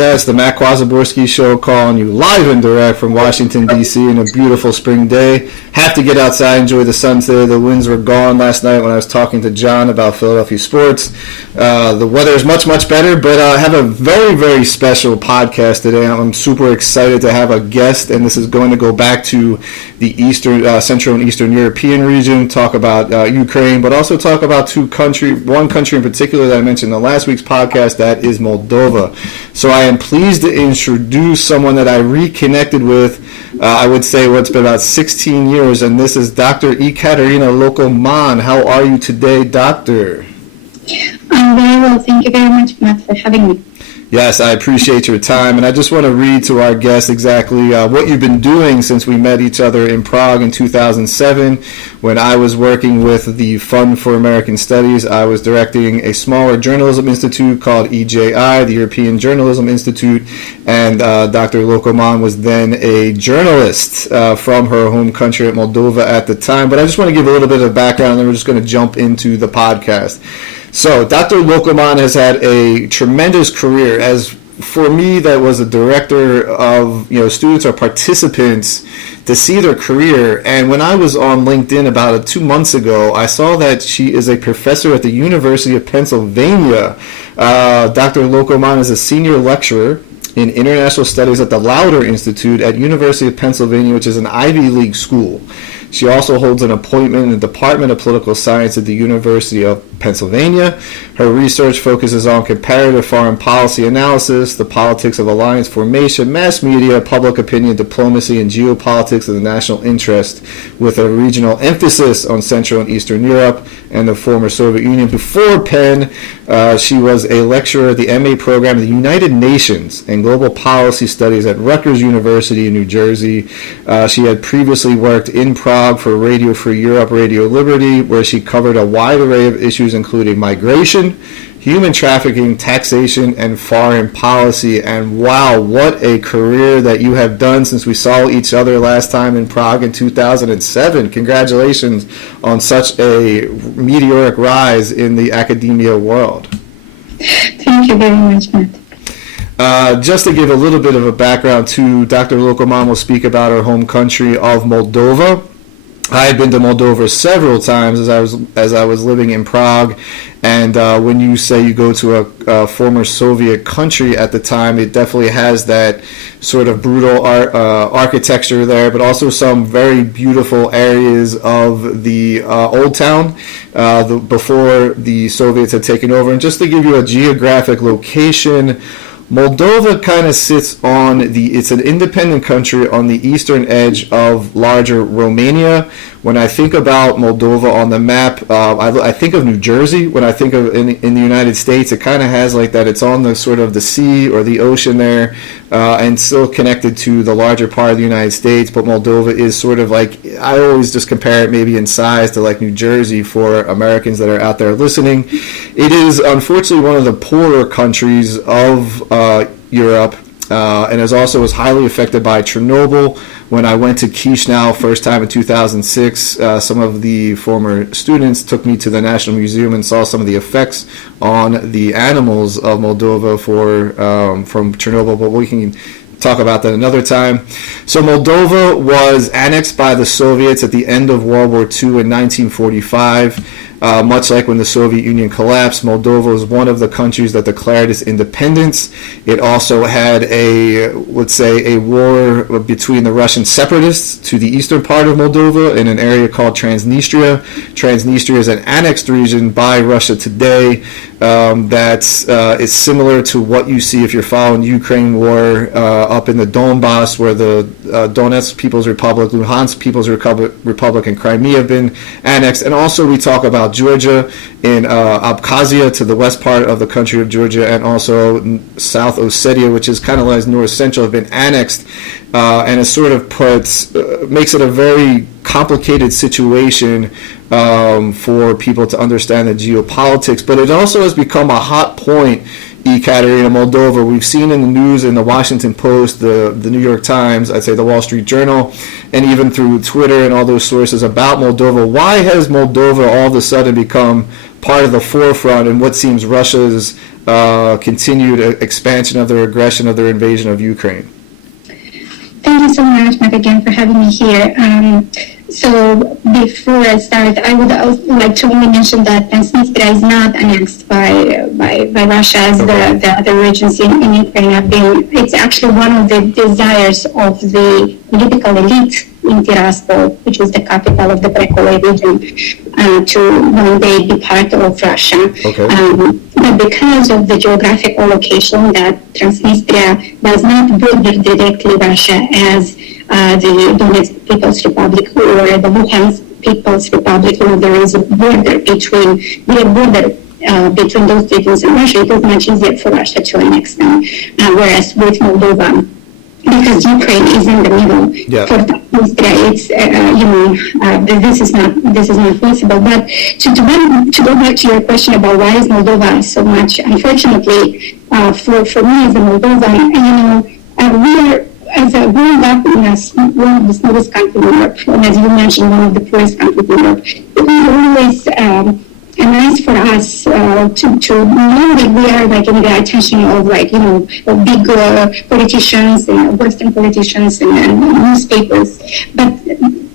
Yes, the Matt Kwasiborski Show, calling you live and direct from Washington, D.C. on a beautiful spring day. Have to get outside, enjoy the sun today. The winds were gone last night when I was talking to John about Philadelphia sports. The weather is much, much better, but I have a very, very special podcast today. I'm super excited to have a guest, and this is going to go back to the Central and Eastern European region, talk about Ukraine, but also talk about one country in particular that I mentioned in last week's podcast, that is Moldova. So I am pleased to introduce someone that I reconnected with, I would say it's been about 16 years, and this is Dr. Ekaterina Lokoman. How are you today, Doctor? I'm very well. Thank you very much, Matt, for having me. Yes, I appreciate your time, and I just want to read to our guests exactly what you've been doing since we met each other in Prague in 2007 when I was working with the Fund for American Studies. I was directing a smaller journalism institute called EJI, the European Journalism Institute, and Dr. Lokoman was then a journalist from her home country at Moldova at the time. But I just want to give a little bit of background, and then we're just going to jump into the podcast. So Dr. Lokoman has had a tremendous career. As for me, that was a director of students or participants to see their career. And when I was on LinkedIn about 2 months ago, I saw that she is a professor at the University of Pennsylvania. Dr. Lokoman is a senior lecturer in international studies at the Lauder Institute at University of Pennsylvania, which is an Ivy League school. She also holds an appointment in the Department of Political Science at the University of Pennsylvania. Her research focuses on comparative foreign policy analysis, the politics of alliance formation, mass media, public opinion, diplomacy, and geopolitics of the national interest, with a regional emphasis on Central and Eastern Europe and the former Soviet Union. Before Penn, she was a lecturer at the MA program of the United Nations and Global Policy Studies at Rutgers University in New Jersey. She had previously worked in Prague for Radio Free Europe, Radio Liberty, where she covered a wide array of issues including migration, human trafficking, taxation, and foreign policy. And wow, what a career that you have done since we saw each other last time in Prague in 2007. Congratulations on such a meteoric rise in the academia world. Thank you very much, Matt. Just to give a little bit of a background to Dr. Lokoman will speak about her home country of Moldova. I had been to Moldova several times as I was living in Prague, and when you say you go to a former Soviet country at the time, it definitely has that sort of brutal architecture there, but also some very beautiful areas of the old town before the Soviets had taken over. And just to give you a geographic location, Moldova kind of sits it's an independent country on the eastern edge of larger Romania. When I think about Moldova on the map, I think of New Jersey. When I think of in the United States, it kind of has like that. It's on the sort of the sea or the ocean there, and still connected to the larger part of the United States. But Moldova is sort of like, I always just compare it maybe in size to like New Jersey for Americans that are out there listening. It is unfortunately one of the poorer countries of Europe, and was highly affected by Chernobyl. When I went to Chisinau first time in 2006, some of the former students took me to the National Museum and saw some of the effects on the animals of Moldova from Chernobyl, but we can talk about that another time. So Moldova was annexed by the Soviets at the end of World War II in 1945. Much like when the Soviet Union collapsed, Moldova was one of the countries that declared its independence. It also had a war between the Russian separatists to the eastern part of Moldova in an area called Transnistria. Transnistria is an annexed region by Russia today is similar to what you see if you're following Ukraine war up in the Donbass, where the Donetsk People's Republic, Luhansk People's Republic, and Crimea have been annexed. And also we talk about Georgia in Abkhazia to the west part of the country of Georgia, and also South Ossetia, which is kind of like north central, have been annexed, and it sort of makes it a very complicated situation for people to understand the geopolitics. But it also has become a hot point, Ekaterina, Moldova. We've seen in the news, in the Washington Post, the New York Times, I'd say the Wall Street Journal, and even through Twitter and all those sources about Moldova. Why has Moldova all of a sudden become part of the forefront in what seems Russia's continued expansion of their aggression, of their invasion of Ukraine? Thank you so much, Matt, again for having me here. So before I start, I would also like to only mention that Transnistria is not annexed by Russia as the other regions in Ukraine have been. It's actually one of the desires of the political elite in Tiraspol, which is the capital of the Brekolai region, to one day be part of Russia. Okay. But because of the geographical location that Transnistria does not border directly Russia as the Donetsk People's Republic or the Luhansk People's Republic, there is a border between those regions and Russia, it is much easier for Russia to annex them. Whereas with Moldova, because Ukraine is in the middle, for Transnistria, it's this is not possible. But to go back to your question about why is Moldova so much, unfortunately, for me as a Moldovan, we are. Growing up in one of the smallest countries in Europe, and as you mentioned, one of the poorest countries in Europe, it was always nice for us to know that we are like in the attention of big politicians, Western politicians, and newspapers. But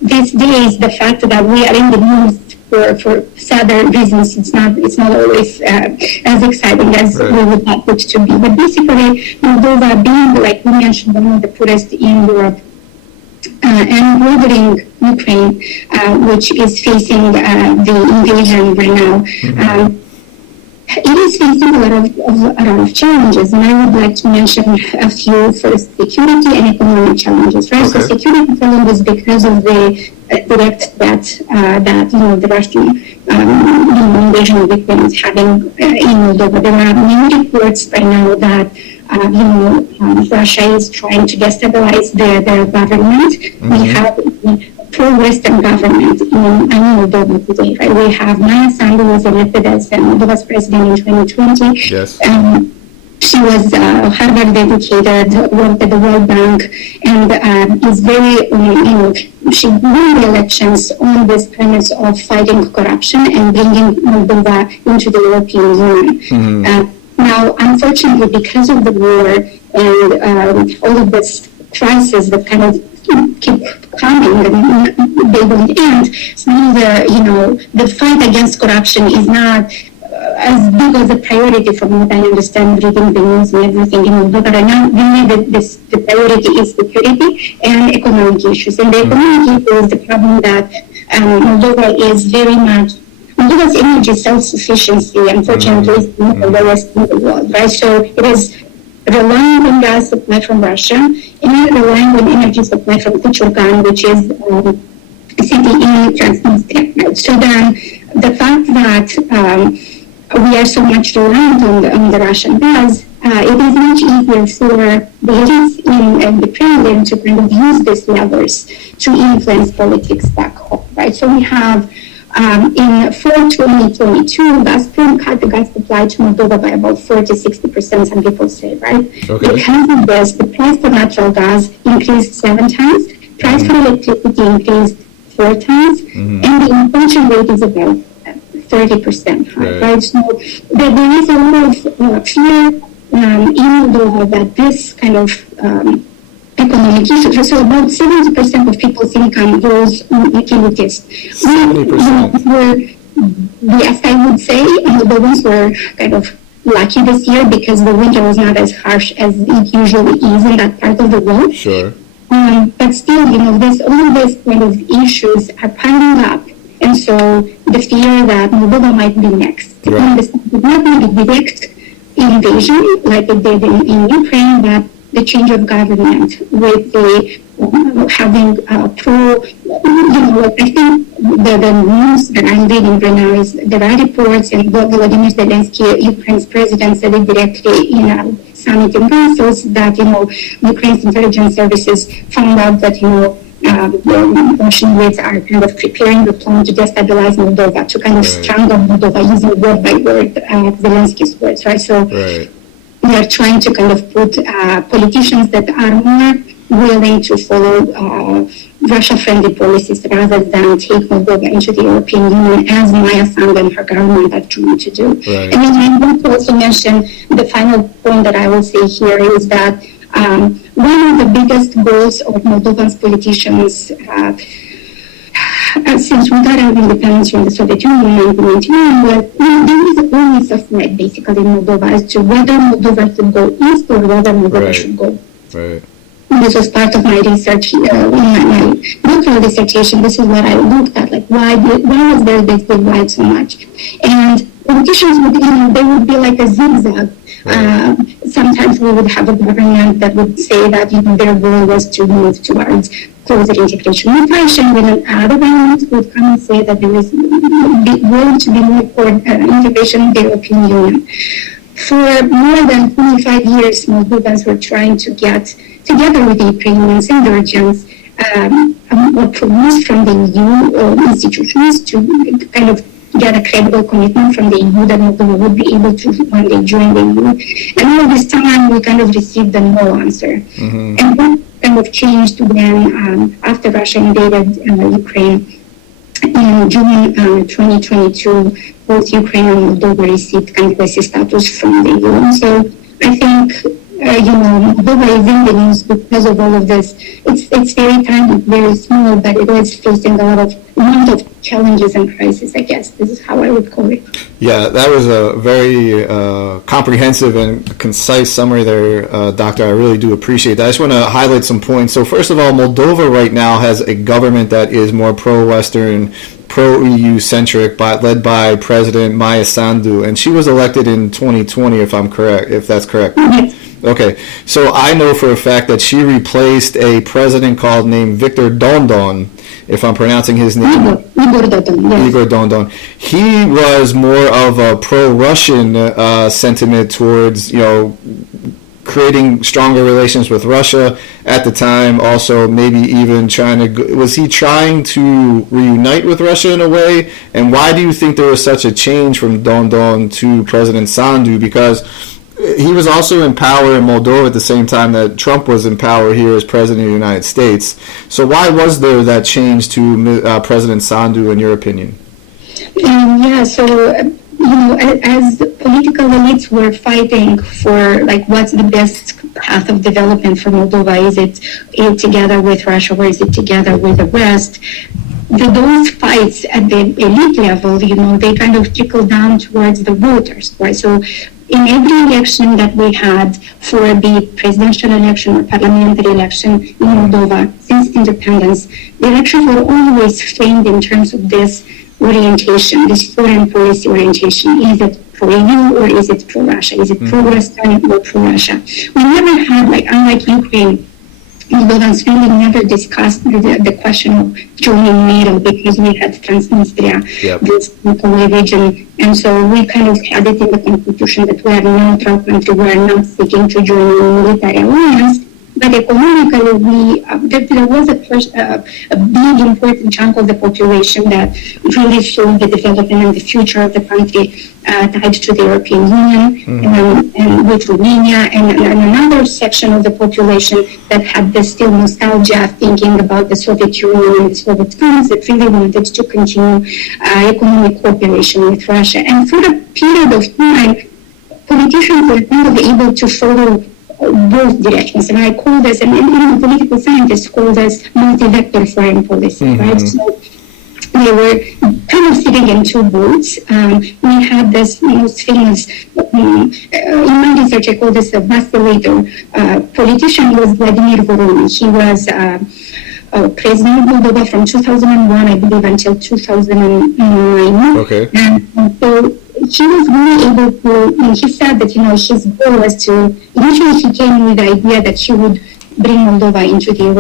these days, the fact that we are in the news for sadder reasons, it's not always as exciting as we would like it to be. But basically, Moldova being, like we mentioned, one of the poorest in Europe, and bordering Ukraine, which is facing the invasion right now, it is facing a lot of challenges, and I would like to mention a few. First, security and economic challenges, right? Okay. So security challenges because of the direct threat that the Russian invasion of Ukraine is having in Moldova. There are many reports right now that Russia is trying to destabilize their government. Mm-hmm. We have pro-Western government in Moldova today, right? We have Maya Sandu was elected as Moldova's president in 2020. Yes. She was Harvard educated, worked at the World Bank, and is very, she won the elections on this premise of fighting corruption and bringing Moldova into the European Union. Mm-hmm. Now, unfortunately, because of the war and all of this crisis that kind of keep coming and they don't end, so the fight against corruption is not as big as a priority from what I understand, reading the news and everything in Moldova right now. Really, the priority is security and economic issues. And the economic issue is the problem that Moldova is very much. Moldova's energy self-sufficiency, unfortunately, is one of the lowest in the world, right? So it is relying on gas supply from Russia and relying on energy supply from Kuchurgan, which is a city in Transnistria, right? So then the fact that we are so much reliant on the Russian gas, it is much easier for the elites in the Kremlin to kind of use these levers to influence politics back home, right? So we have in fall 2022, Gazprom cut the gas supply to Moldova by about 40-60%, some people say, right? Okay. Because of this, the price for natural gas increased 7 times, price for electricity increased 4 times, and the inflation rate is about 30% high, right? So there is a lot of fear in Moldova that this kind of economic issues. So about 70% of people's income goes on utilities. 70%. Yes, I would say Moldovans were kind of lucky this year because the winter was not as harsh as it usually is in that part of the world. Sure. But still, all of these kind of issues are piling up. And so the fear that Moldova might be next. Right. This would not be the direct invasion like it did in Ukraine, but the change of government with the having I think the news that I'm reading right now is there are reports, and Volodymyr Zelensky, Ukraine's president, said it directly in a summit in Brussels that Ukraine's intelligence services found out that the Russian elites are kind of preparing the plan to destabilize Moldova, to kind of strangle Moldova using word by word Zelensky's words, right? So. Right. We are trying to kind of put politicians that are more willing to follow Russia-friendly policies rather than take Moldova into the European Union, as Maya Sandu and her government are trying to do. Right. And then I want to also mention the final point that I will say here is that one of the biggest goals of Moldovan's politicians since we got our independence from the Soviet Union in 1991, was there is always a fight basically in Moldova as to whether Moldova should go east or whether Moldova should go. Right. This was part of my research in my doctoral dissertation. This is what I looked at, like why was there this divide so much? And politicians would, they would be like a zigzag. Sometimes we would have a government that would say that their goal was to move towards closer integration with Russia, and then other governments would come and say that there is going to be more integration with the European Union. For more than 25 years, Moldovans were trying to get together with the Ukrainians and Georgians approvals from the EU institutions to kind of get a credible commitment from the EU that Moldova would be able to one day join the EU. And all this time we kind of received a no answer. Mm-hmm. And that kind of changed when after Russia invaded Ukraine in June 2022, both Ukraine and Moldova received candidacy status from the EU. So I think Moldova is in the news because of all of this. It's very tiny, very small, but it is facing a lot of challenges and crises, I guess. This is how I would call it. Yeah, that was a very comprehensive and concise summary there, Doctor. I really do appreciate that. I just want to highlight some points. So first of all, Moldova right now has a government that is more pro-Western, pro-EU centric, led by President Maya Sandu, and she was elected in 2020, if that's correct. Yes. Okay, so I know for a fact that she replaced a president named Victor Dondon, if I'm pronouncing his name. Igor Dondon, yes. Igor Dondon. He was more of a pro-Russian sentiment towards, creating stronger relations with Russia at the time. Also, maybe even was he trying to reunite with Russia in a way? And why do you think there was such a change from Dondon to President Sandu? Because he was also in power in Moldova at the same time that Trump was in power here as president of the United States. So why was there that change to President Sandu, in your opinion? As political elites were fighting for what's the best path of development for Moldova, is it together with Russia or is it together with the West? Those fights at the elite level, they kind of trickle down towards the voters, right? So in every election that we had, for the presidential election or parliamentary election in Moldova since independence, the elections were always framed in terms of this orientation, this foreign policy orientation. Is it pro-EU or is it pro-Russia? Is it pro-Western or pro-Russia? We never had, unlike Ukraine, Moldovans really never discussed the question of joining NATO because we had Transnistria, this region, and so we kind of had it in the constitution that we are a neutral country, we are not seeking to join a military alliance. But economically, there was a big, important chunk of the population that really showed the development and the future of the country tied to the European Union, and with Romania, and another section of the population that had this still nostalgia, thinking about the Soviet Union and the Soviet times, that really wanted to continue economic cooperation with Russia. And for a period of time, politicians were kind of able to follow both directions, and I call this, and even political scientists call this multi-vector foreign policy, right? So they were kind of sitting in two boats. We had this most famous, in my research I call this a vacillator politician, was Vladimir Voronin. He was president of Moldova from 2001, I believe, until 2009. Okay. And so he was really able to, he said that, his goal was to, initially he came with the idea that he would bring Moldova into the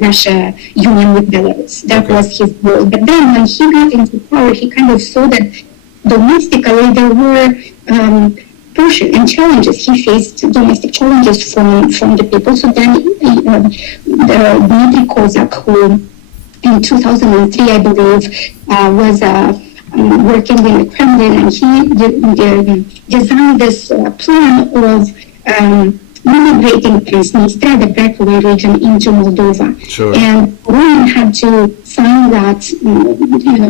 Russia union with Belarus. That was his goal. But then when he got into power, he kind of saw that domestically there were pressure and challenges. He faced domestic challenges from the people. So then Dmitry Kozak, who in 2003, I believe, was working in the Kremlin, and he designed this plan of integrating Transnistria, the breakaway region, into Moldova. Sure. And Rome had to sign that,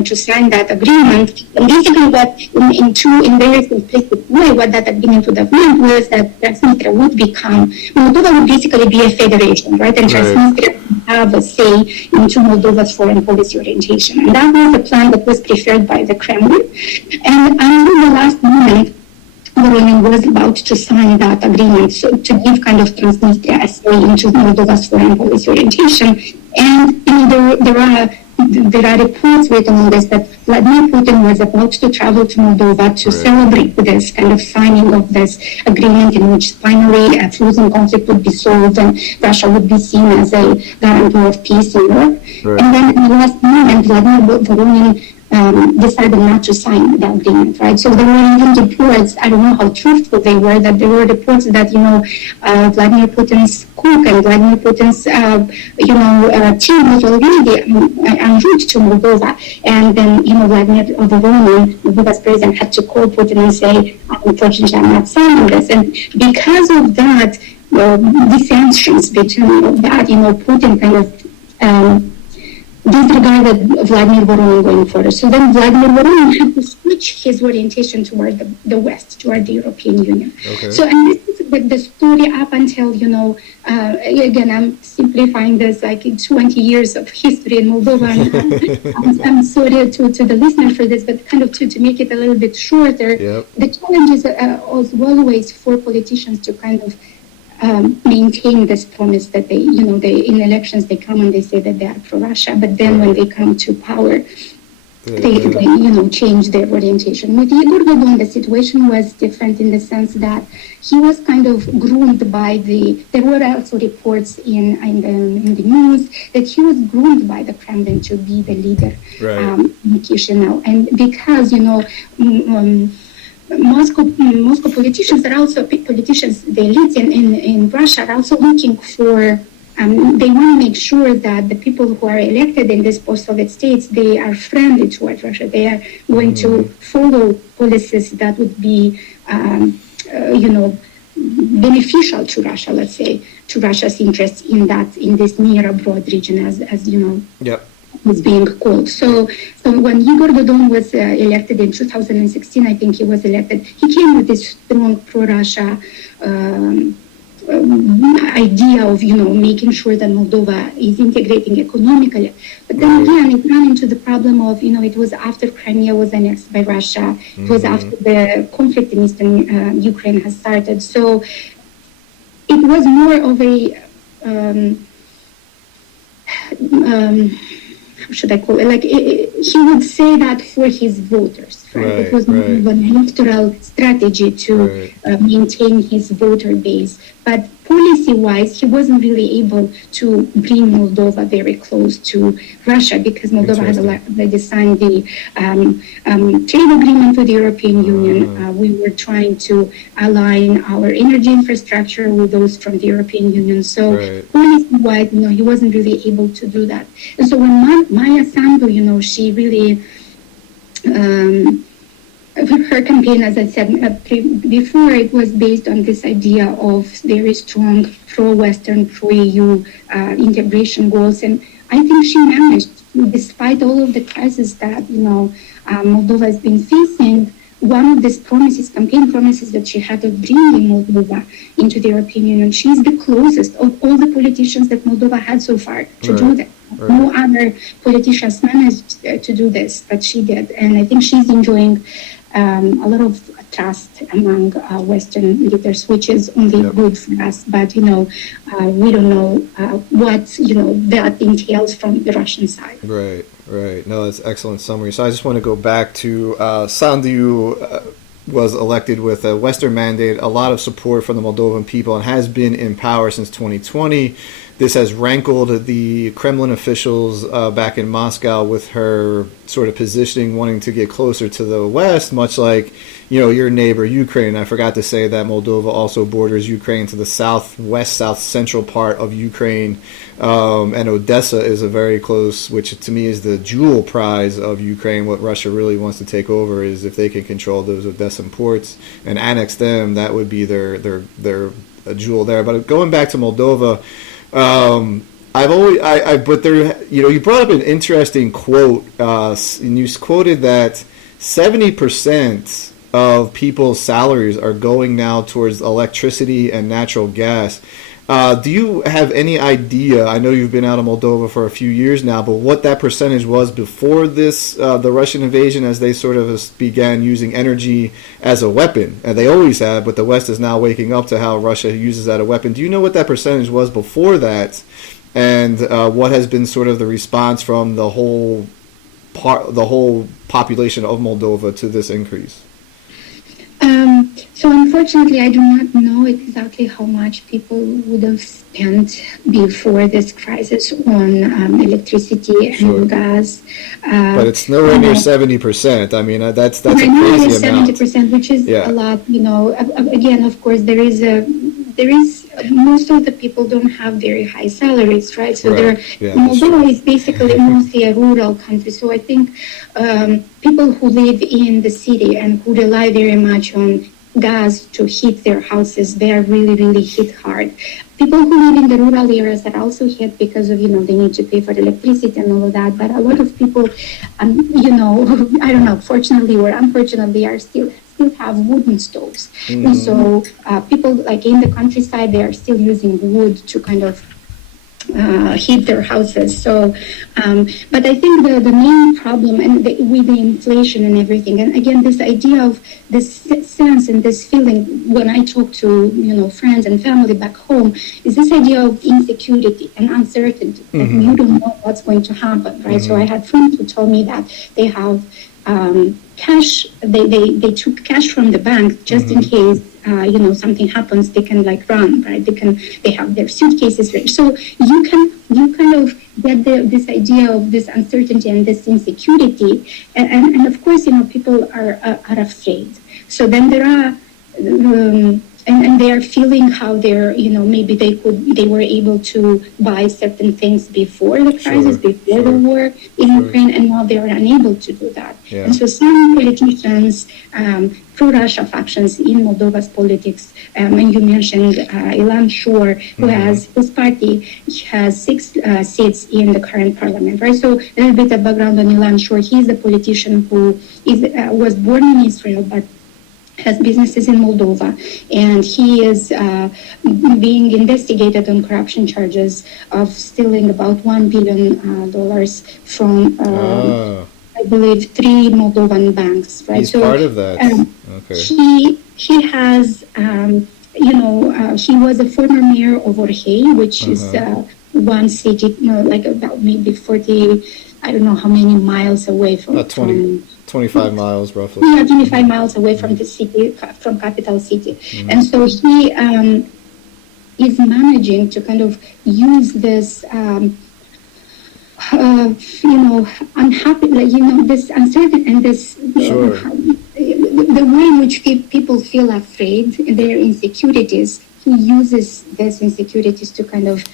to sign that agreement. And basically, what in very simplistic way, what that agreement would have meant was that Transnistria would become, Moldova would basically be a federation, right? And Transnistria would have a say into Moldova's foreign policy orientation. And that was a plan that was preferred by the Kremlin. And until the last moment, Voronin was about to sign that agreement, so to give kind of Transnistria a say into Moldova's foreign policy orientation. And there are reports written on this that Vladimir Putin was about to travel to Moldova to celebrate this kind of signing of this agreement, in which finally a frozen conflict would be solved and Russia would be seen as a guarantor of peace in Europe. Right. And then in the last moment, Vladimir Voronin decided not to sign the agreement, right? So there were even reports, I don't know how truthful they were, that there were reports that, Vladimir Putin's cook and Vladimir Putin's, team was already en route to Moldova. And then, Vladimir Voronin, Moldova's president, had to call Putin and say, unfortunately, I'm not signing this. And because of that, dissensions between that, Putin kind of disregarded Vladimir Voronin going forward. So then Vladimir Voronin had to switch his orientation toward the West, toward the European Union. Okay. So, and this is the story up until, again, I'm simplifying this, like 20 years of history in Moldova. And I'm sorry to the listener for this, but kind of to make it a little bit shorter, the challenge is always for politicians to kind of maintain this promise that they in elections they come and they say that they are pro-Russia, but then when they come to power, they change their orientation. With Igor Dodon, the situation was different in the sense that he was kind of groomed by there were also reports in the news that he was groomed by the Kremlin to be the leader in Chisinau. And because, Moscow politicians are also politicians, the elites in Russia are also looking for, they want to make sure that the people who are elected in these post-Soviet states, they are friendly towards Russia. They are going to follow policies that would be, beneficial to Russia, let's say, to Russia's interests in this near abroad region, as you know. Yep. Was being called. So when Igor Dodon was elected in 2016, I think he was elected, he came with this strong pro-Russia idea of, making sure that Moldova is integrating economically. But then again, it ran into the problem of, it was after Crimea was annexed by Russia, it was after the conflict in eastern Ukraine has started. So it was more of a, how should I call it? Like he would say that for his voters, right? It was more of an electoral strategy to maintain his voter base. But policy-wise, he wasn't really able to bring Moldova very close to Russia because Moldova had already signed the trade agreement with the European Union. We were trying to align our energy infrastructure with those from the European Union. So policy-wise, he wasn't really able to do that. And so when Maya Sandu, she really her campaign, as I said before, it was based on this idea of very strong pro-Western, pro-EU integration goals. And I think she managed, despite all of the crises that, Moldova has been facing. One of these campaign promises that she had of bringing Moldova into the European Union, she's the closest of all the politicians that Moldova had so far to do that. No other politicians managed to do this, but she did. And I think she's enjoying a lot of trust among Western leaders, which is only good for us. But, we don't know what, that entails from the Russian side. Right. No, that's an excellent summary. So I just want to go back to Sandu was elected with a Western mandate, a lot of support from the Moldovan people, and has been in power since 2020. This has rankled the Kremlin officials back in Moscow with her sort of positioning, wanting to get closer to the West, much like, your neighbor Ukraine. I forgot to say that Moldova also borders Ukraine to the southwest, south central part of Ukraine. And Odessa is a very close, which to me is the jewel prize of Ukraine. What Russia really wants to take over is if they can control those Odessa ports and annex them, that would be their a jewel there. But going back to Moldova, but there, you brought up an interesting quote, and you quoted that 70% of people's salaries are going now towards electricity and natural gas. Do you have any idea? I know you've been out of Moldova for a few years now, but what that percentage was before this, the Russian invasion, as they sort of began using energy as a weapon? And they always have, but the West is now waking up to how Russia uses that as a weapon. Do you know what that percentage was before that? And what has been sort of the response from the whole population of Moldova to this increase? So unfortunately, I do not know exactly how much people would have spent before this crisis on electricity and gas. But it's nowhere near 70%. I mean, that's a crazy amount. 70%, which is a lot. Again, of course, there is most of the people don't have very high salaries, right? So Moldova is basically mostly a rural country. So I think people who live in the city and who rely very much on gas to heat their houses, they are really, really hit hard. People who live in the rural areas are also hit because of, they need to pay for electricity and all of that. But a lot of people, I don't know, fortunately or unfortunately, are still have wooden stoves. Mm-hmm. And so people like in the countryside, they are still using wood to kind of heat their houses. So, but I think the main problem and with the inflation and everything, and again, this idea of this sense and this feeling when I talk to, friends and family back home, is this idea of insecurity and uncertainty, that you don't know what's going to happen, right? So I had friends who told me that they have cash, they took cash from the bank just in case, something happens, they can run, right? They have their suitcases ready. So you kind of get this idea of this uncertainty and this insecurity. And of course, people are afraid. So then there are, and they are feeling how they're, maybe they were able to buy certain things before the crisis, before the war in Ukraine, and now they are unable to do that. Yeah. And so some politicians, pro-Russia factions in Moldova's politics, and you mentioned Ilan Shor, whose party has 6 seats in the current parliament, right? So a little bit of background on Ilan Shor. He's a politician who was born in Israel, but has businesses in Moldova, and he is being investigated on corruption charges of stealing about $1 billion from, I believe, 3 Moldovan banks. Right? He's part of that. Okay. He has, he was a former mayor of Orhei, which is one city, about maybe 40, I don't know how many miles away from. 25 miles roughly. Yeah, 25 miles away from the city, from capital city. And so he is managing to kind of use this, unhappy, this uncertainty and this, the way in which people feel afraid, their insecurities. He uses these insecurities to kind of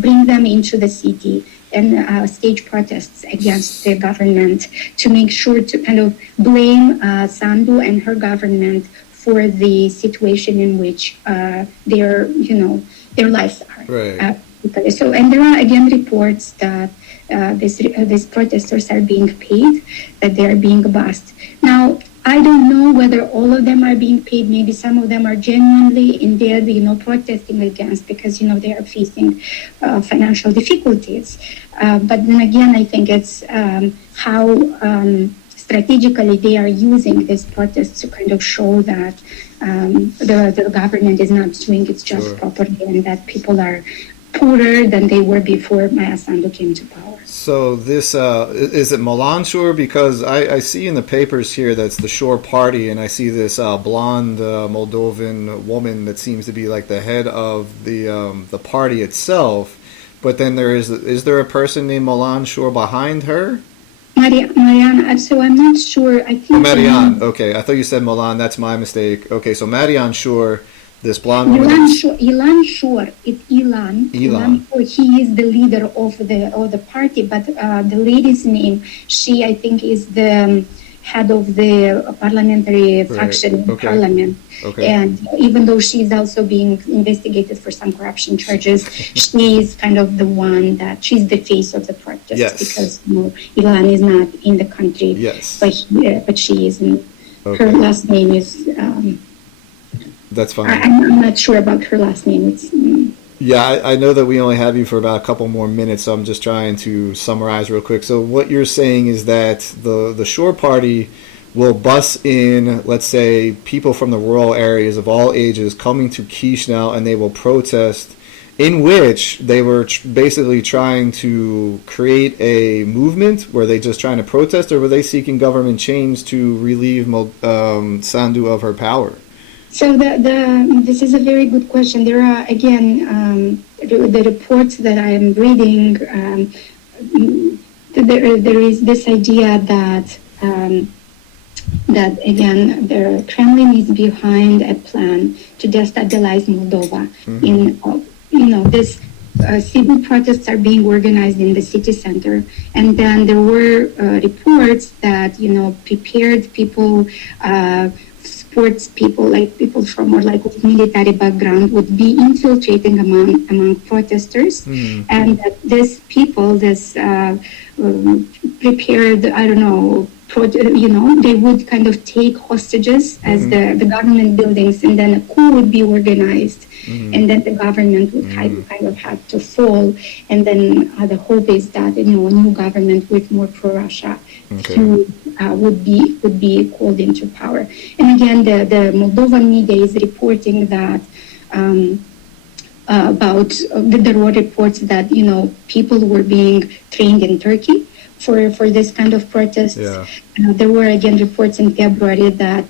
bring them into the city and stage protests against the government to make sure to kind of blame Sandu and her government for the situation in which their lives are. Right. So, and there are again reports that these protesters are being paid, that they are being bussed. Now, I don't know whether all of them are being paid. Maybe some of them are genuinely indeed, protesting against because, they are facing financial difficulties. But then again, I think it's how strategically they are using these protests to kind of show that the government is not doing its job properly and that people are poorer than they were before Maya Sandu came to power. So this, is it Milan Shore? Because I see in the papers here that's the Shore Party, and I see this blonde Moldovan woman that seems to be like the head of the party itself. But then is there a person named Milan Shore behind her? Mariana, so I'm not sure. I think Marianne, okay. I thought you said Milan, that's my mistake. Okay, so Marianne Shore, this blonde woman. Ilan Shor, it's Ilan. Ilan Shor, he is the leader of the party, but the lady's name, she I think is the head of the parliamentary faction in parliament. And even though she's also being investigated for some corruption charges, she's kind of the one that she's the face of the protest because Ilan is not in the country, but she is. Her last name is. That's fine. I'm not sure about her last name. It's. Yeah, I know that we only have you for about a couple more minutes, so I'm just trying to summarize real quick. So what you're saying is that the Shore Party will bus in, let's say, people from the rural areas of all ages coming to Chisinau, and they will protest, in which they were basically trying to create a movement. Were they just trying to protest, or were they seeking government change to relieve Sandu of her power? So this is a very good question. There are, again, the reports that I am reading, there is this idea that again, the Kremlin is behind a plan to destabilize Moldova. This civil protests are being organized in the city center, and then there were reports that prepared people, sports people, like people from more like military background, would be infiltrating among protesters, and that these people, prepared, I don't know, they would kind of take hostages as the government buildings, and then a coup would be organized, and then the government would kind of have to fall, and then the hope is that a new government with more pro-Russia would be called into power. And again, the Moldovan media is reporting that there were reports that people were being trained in Turkey for this kind of protests. There were again reports in February that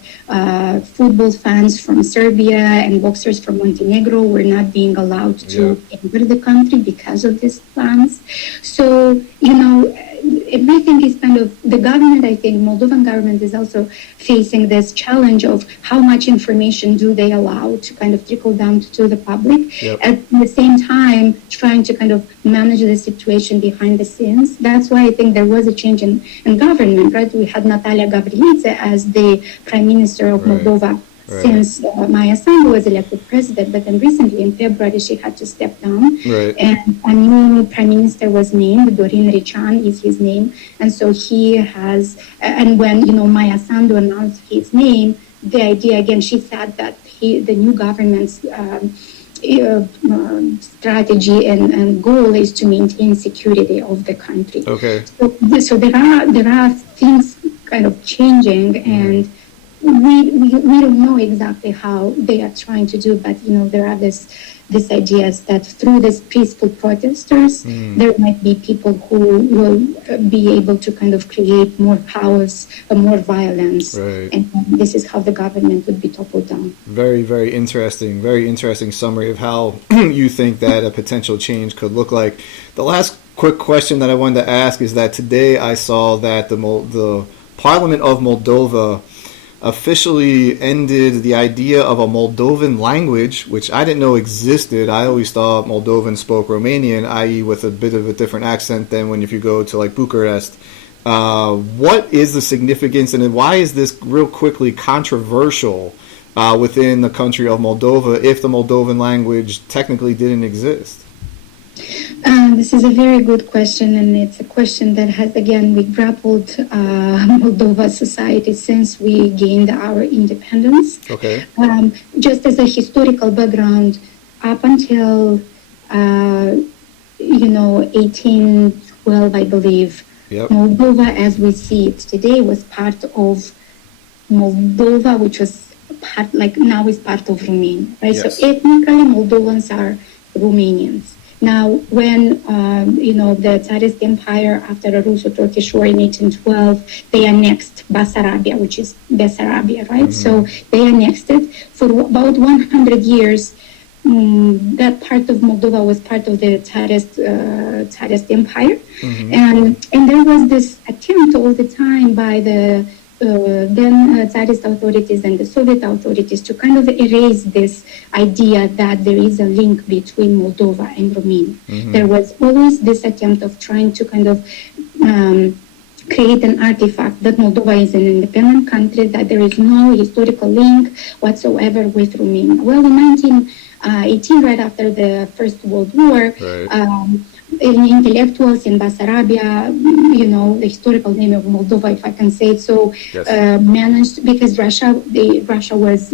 football fans from Serbia and boxers from Montenegro were not being allowed to enter the country because of these plans. So everything is kind of, the government, I think, Moldovan government is also facing this challenge of how much information do they allow to kind of trickle down to the public. At the same time, trying to kind of manage the situation behind the scenes. That's why I think there was a change in government, right? We had Natalia Gavrilidze as the Prime Minister of Moldova since Maia Sandu was elected president, but then recently in February she had to step down, and a new Prime Minister was named. Dorin Recean is his name, and so he has. And when Maia Sandu announced his name, the idea again, she said that the new government's strategy and goal is to maintain security of the country. So there are things kind of changing, and we don't know exactly how they are trying to do, but there are these ideas that through these peaceful protesters, there might be people who will be able to kind of create more chaos and more violence, and this is how the government would be toppled down. Very, very interesting summary of how you think that a potential change could look like. The last quick question that I wanted to ask is that today I saw that the Parliament of Moldova officially ended the idea of a Moldovan language, which I didn't know existed. I always thought Moldovan spoke Romanian, i.e. with a bit of a different accent than if you go to like Bucharest. What is the significance, and why is this real quickly controversial within the country of Moldova if the Moldovan language technically didn't exist? This is a very good question, and it's a question that has, again, we grappled Moldova society since we gained our independence. Just as a historical background, up until 1812, I believe, Moldova, as we see it today, was part of Moldova, which was now is part of Romania, right? So ethnically, Moldovans are Romanians. Now, when, the Tsarist Empire, after the Russo-Turkish War in 1812, they annexed Basarabia, which is Bessarabia, right? So they annexed it. For about 100 years, that part of Moldova was part of the Tsarist Empire. And there was this attempt all the time by the then Tsarist authorities and the Soviet authorities to kind of erase this idea that there is a link between Moldova and Romania. There was always this attempt of trying to kind of create an artifact that Moldova is an independent country, that there is no historical link whatsoever with Romania. Well, in 1918, right after the First World War, intellectuals in Basarabia, the historical name of Moldova, if I can say it so, managed, because Russia was,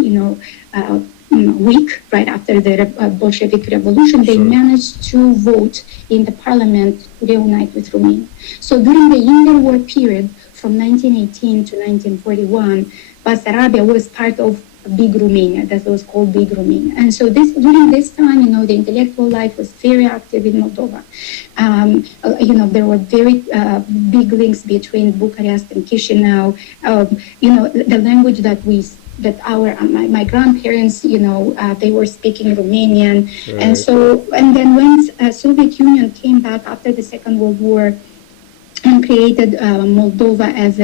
weak right after the Bolshevik Revolution, they managed to vote in the parliament to reunite with Romania. So during the interwar period from 1918 to 1941, Basarabia was part of Big Romania, that was called Big Romania. And so during this time, the intellectual life was very active in Moldova. There were very big links between Bucharest and Chisinau. The language that my grandparents, they were speaking Romanian. Right. And then when Soviet Union came back after the Second World War and created Moldova as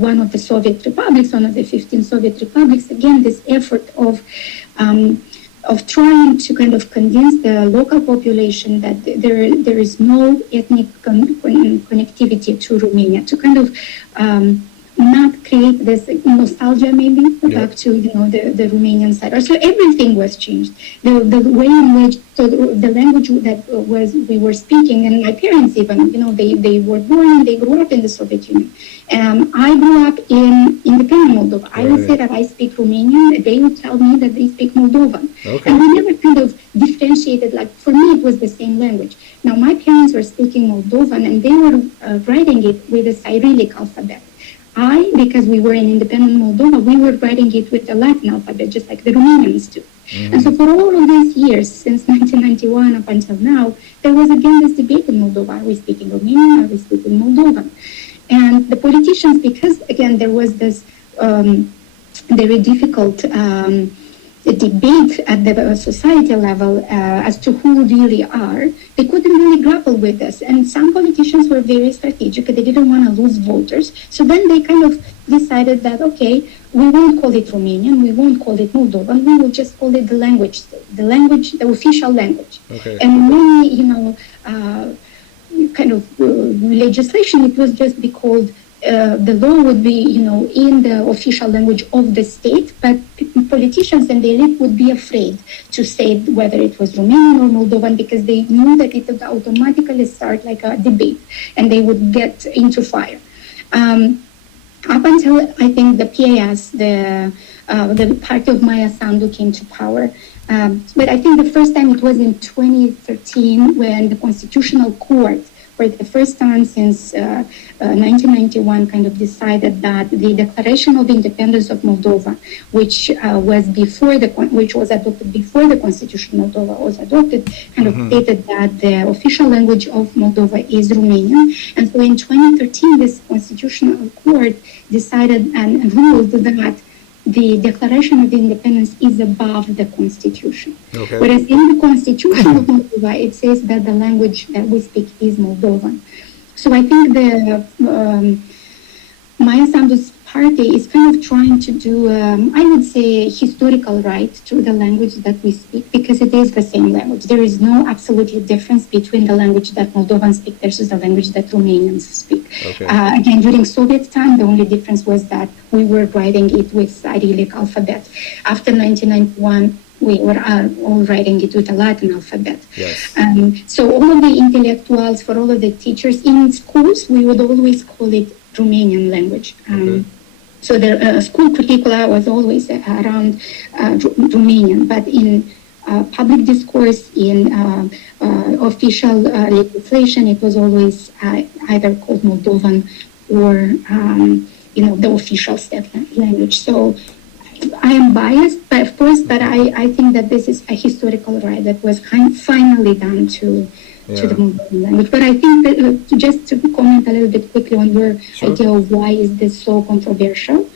one of the Soviet republics, one of the 15 Soviet republics, again, this effort of trying to kind of convince the local population that there is no ethnic connectivity to Romania, to kind of not create this nostalgia maybe back to the Romanian side. So everything was changed. The way in which the language that we were speaking, and my parents even, they were born, they grew up in the Soviet Union. I grew up in independent Moldova. I would say that I speak Romanian. They would tell me that they speak Moldovan. And we never kind of differentiated. Like, for me, it was the same language. Now, my parents were speaking Moldovan, and they were writing it with the Cyrillic alphabet. Because we were in independent Moldova, we were writing it with the Latin alphabet, just like the Romanians do. And so for all of these years, since 1991 up until now, there was again this debate in Moldova. Are we speaking Romanian? Are we speaking Moldovan? And the politicians, because again, there was this very difficult debate at the society level as to who we really are, they couldn't really grapple with this. And some politicians were very strategic. They didn't want to lose voters. So then they kind of decided that, okay, we won't call it Romanian, we won't call it Moldovan, we will just call it the official language. And many, kind of legislation, it was just be called the law would be, in the official language of the state, but politicians and the elite would be afraid to say whether it was Romanian or Moldovan, because they knew that it would automatically start like a debate and they would get into fire. Up until, I think, the PAS, the party of Maya Sandu came to power. But I think the first time it was in 2013 when the Constitutional Court, for the first time since 1991, kind of decided that the Declaration of Independence of Moldova, which was adopted before the Constitution of Moldova was adopted, kind of stated that the official language of Moldova is Romanian. And so in 2013, this Constitutional Court decided and ruled that the Declaration of Independence is above the Constitution. Whereas in the Constitution of Moldova, it says that the language that we speak is Moldovan. So I think the Maya Sandu's party is kind of trying to do, I would say, historical right to the language that we speak, because it is the same language. There is no absolutely difference between the language that Moldovans speak versus the language that Romanians speak. Again, during Soviet time, the only difference was that we were writing it with Cyrillic alphabet. After 1991, we were all writing it with a Latin alphabet. So all of the intellectuals, for all of the teachers in schools, we would always call it Romanian language. So the school curricula was always around Romanian, but in public discourse, in official legislation, it was always either called Moldovan or the official state language. So I am biased, of course, but I think that this is a historical right that was finally done to the Moldovan language. But I think that just to comment a little bit quickly on your idea of why is this so controversial.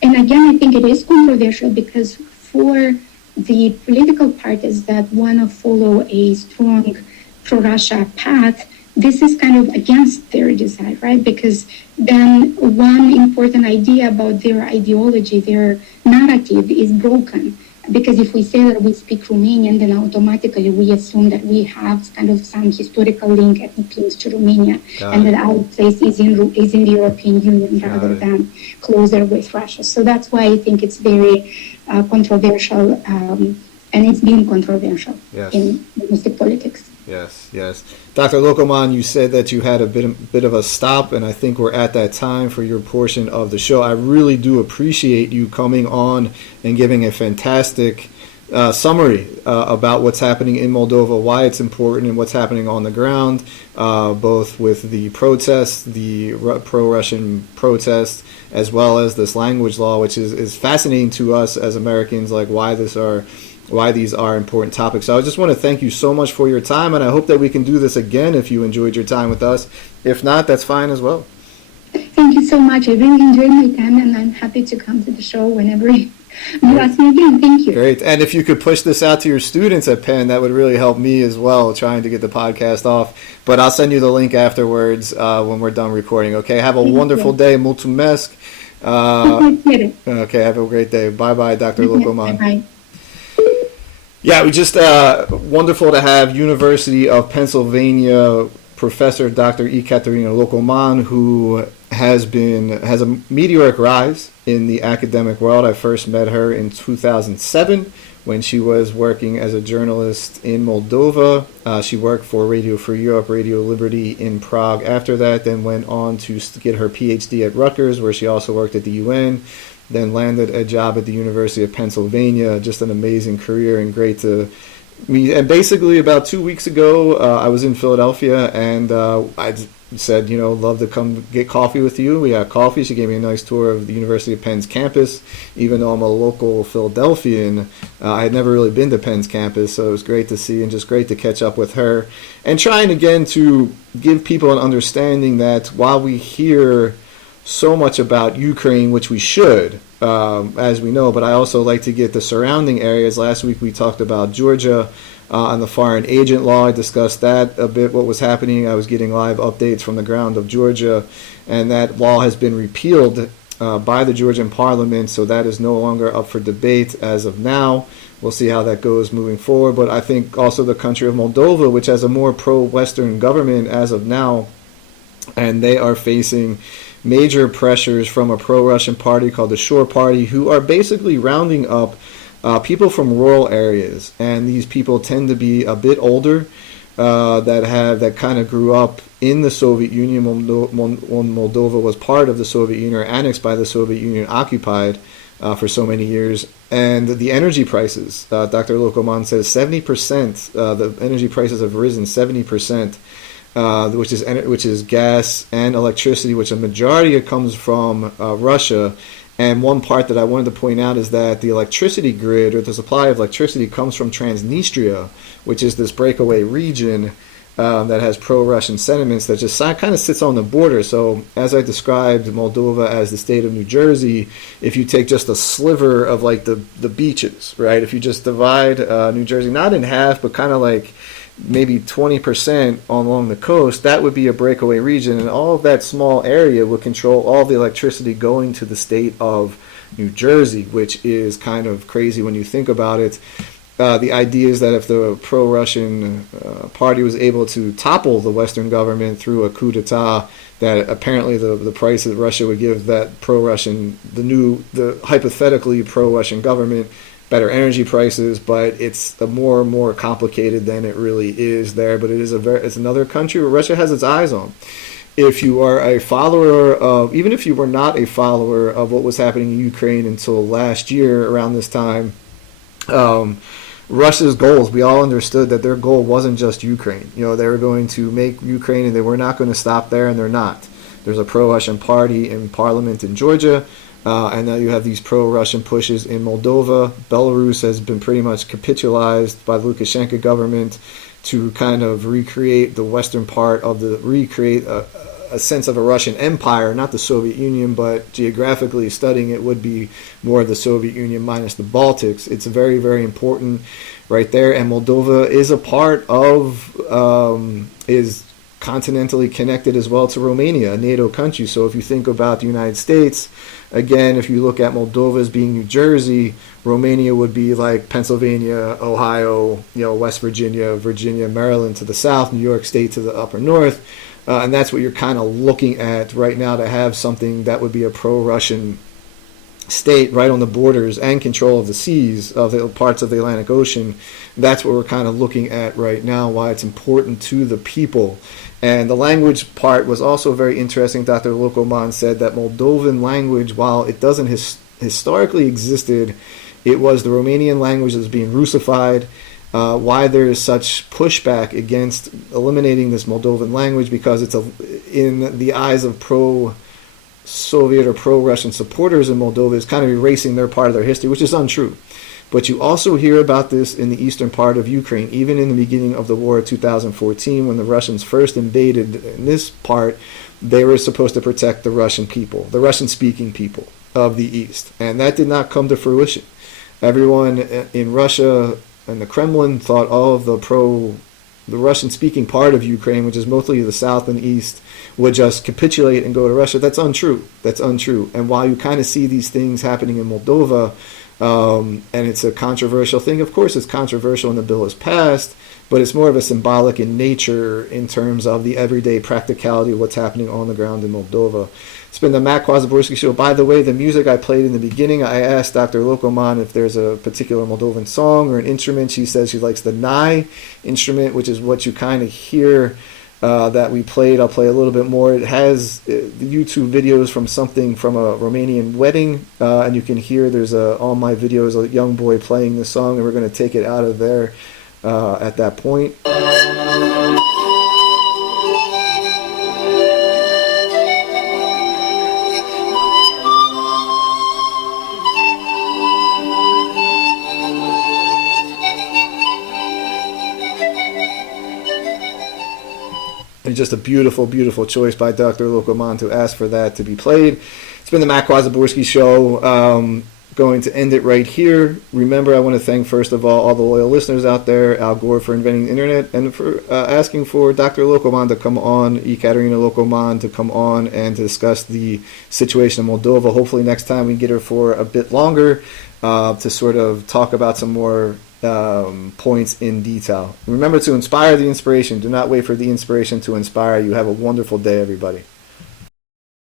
And again, I think it is controversial because for the political parties that want to follow a strong pro-Russia path, this is kind of against their desire, right? Because then one important idea about their ideology, their narrative is broken. because if we say that we speak Romanian, then automatically we assume that we have kind of some historical link, ethnic links to Romania, and that our place is in the European Union rather than closer with Russia. So that's why I think it's very controversial, and it's been controversial in domestic politics. Yes, yes. Dr. Lokoman, you said that you had a bit of a stop, and I think we're at that time for your portion of the show. I really do appreciate you coming on and giving a fantastic summary about what's happening in Moldova, why it's important, and what's happening on the ground, both with the protests, the pro-Russian protests, as well as this language law, which is fascinating to us as Americans, like why these are important topics. So I just want to thank you so much for your time, and I hope that we can do this again if you enjoyed your time with us. If not, that's fine as well. Thank you so much. I really enjoyed my time, and I'm happy to come to the show whenever you ask me again. Thank you. Great. And if you could push this out to your students at Penn, that would really help me as well, trying to get the podcast off. But I'll send you the link afterwards when we're done recording. Okay, have a wonderful day. Mulțumesc. Okay, have a great day. Bye-bye, Dr. Lokoman. Bye-bye. Yeah, we just wonderful to have University of Pennsylvania Professor Dr. Ekaterina Lokoman, who has a meteoric rise in the academic world. I first met her in 2007 when she was working as a journalist in Moldova. She worked for Radio Free Europe, Radio Liberty in Prague after that, then went on to get her PhD at Rutgers, where she also worked at the UN. Then landed a job at the University of Pennsylvania. Just an amazing career and great to meet. And basically about 2 weeks ago, I was in Philadelphia, and I said, love to come get coffee with you. We had coffee. She gave me a nice tour of the University of Penn's campus. Even though I'm a local Philadelphian, I had never really been to Penn's campus, so it was great to see and just great to catch up with her. And trying again to give people an understanding that while we hear so much about Ukraine, which we should, as we know, but I also like to get the surrounding areas. Last week we talked about Georgia on the foreign agent law. I discussed that a bit, what was happening. I was getting live updates from the ground of Georgia, and that law has been repealed by the Georgian parliament, so that is no longer up for debate as of now. We'll see how that goes moving forward, but I think also the country of Moldova, which has a more pro-Western government as of now, and they are facing major pressures from a pro-Russian party called the Shore Party, who are basically rounding up people from rural areas, and these people tend to be a bit older, that kind of grew up in the Soviet Union when Moldova was part of the Soviet Union or annexed by the Soviet Union, occupied for so many years. And the energy prices, Dr. Lokoman says 70%, the energy prices have risen 70%. Which is gas and electricity, which a majority of comes from Russia. And one part that I wanted to point out is that the electricity grid, or the supply of electricity, comes from Transnistria, which is this breakaway region that has pro-Russian sentiments that just kind of sits on the border. So as I described Moldova as the state of New Jersey, if you take just a sliver of like the beaches, right? If you just divide New Jersey, not in half, but kind of like maybe 20% along the coast, that would be a breakaway region, and all of that small area would control all the electricity going to the state of New Jersey, which is kind of crazy when you think about it. The idea is that if the pro-Russian party was able to topple the Western government through a coup d'etat, that apparently the price that Russia would give that pro-Russian, the hypothetically pro-Russian government, better energy prices, but it's more and more complicated than it really is there. But it's another country where Russia has its eyes on. If you are a follower of, even if you were not a follower of what was happening in Ukraine until last year around this time, Russia's goals, we all understood that their goal wasn't just Ukraine. They were going to make Ukraine, and they were not going to stop there, and they're not. There's a pro-Russian party in parliament in Georgia. And now you have these pro-Russian pushes in Moldova. Belarus has been pretty much capitalized by the Lukashenko government to kind of recreate the western part of recreate a sense of a Russian empire, not the Soviet Union, but geographically studying it would be more of the Soviet Union minus the Baltics. It's very, very important right there. And Moldova is a part of, continentally connected as well to Romania, a NATO country. So if you think about the United States, again, if you look at Moldova as being New Jersey, Romania would be like Pennsylvania, Ohio, West Virginia, Maryland to the south, New York State to the upper north. And that's what you're kind of looking at right now, to have something that would be a pro-Russian state right on the borders and control of the seas of the parts of the Atlantic Ocean. That's what we're kind of looking at right now, why it's important to the people. And the language part was also very interesting. Dr. Lokoman said that Moldovan language, while it doesn't historically existed, it was the Romanian language that was being Russified. Why there is such pushback against eliminating this Moldovan language, because it's in the eyes of pro-Soviet or pro-Russian supporters in Moldova, is kind of erasing their part of their history, which is untrue. But you also hear about this in the eastern part of Ukraine, even in the beginning of the war of 2014, when the Russians first invaded in this part. They were supposed to protect the Russian people, the Russian-speaking people of the East, and that did not come to fruition. Everyone in Russia and the Kremlin thought all of the Russian-speaking part of Ukraine, which is mostly the south and east, would just capitulate and go to Russia. That's untrue. That's untrue. And while you kind of see these things happening in Moldova, and it's a controversial thing, of course it's controversial when the bill is passed, but it's more of a symbolic in nature in terms of the everyday practicality of what's happening on the ground in Moldova. It's been the Matt Kwasiborski Show. By the way, the music I played in the beginning, I asked Dr. Lokoman if there's a particular Moldovan song or an instrument. She says she likes the Nai instrument, which is what you kind of hear that we played. I'll play a little bit more. It has the YouTube videos from something from a Romanian wedding, and you can hear there's on my videos a young boy playing this song, and we're going to take it out of there at that point. And just a beautiful, beautiful choice by Dr. Lokoman to ask for that to be played. It's been the Matt Kwasiborski Show. Going to end it right here. Remember, I want to thank, first of all the loyal listeners out there, Al Gore for inventing the internet, and for asking for Dr. Lokoman to come on, Ekaterina Lokoman to come on and to discuss the situation in Moldova. Hopefully next time we get her for a bit longer to sort of talk about some more points in detail. Remember to inspire the inspiration. Do not wait for the inspiration to inspire you. Have a wonderful day, everybody.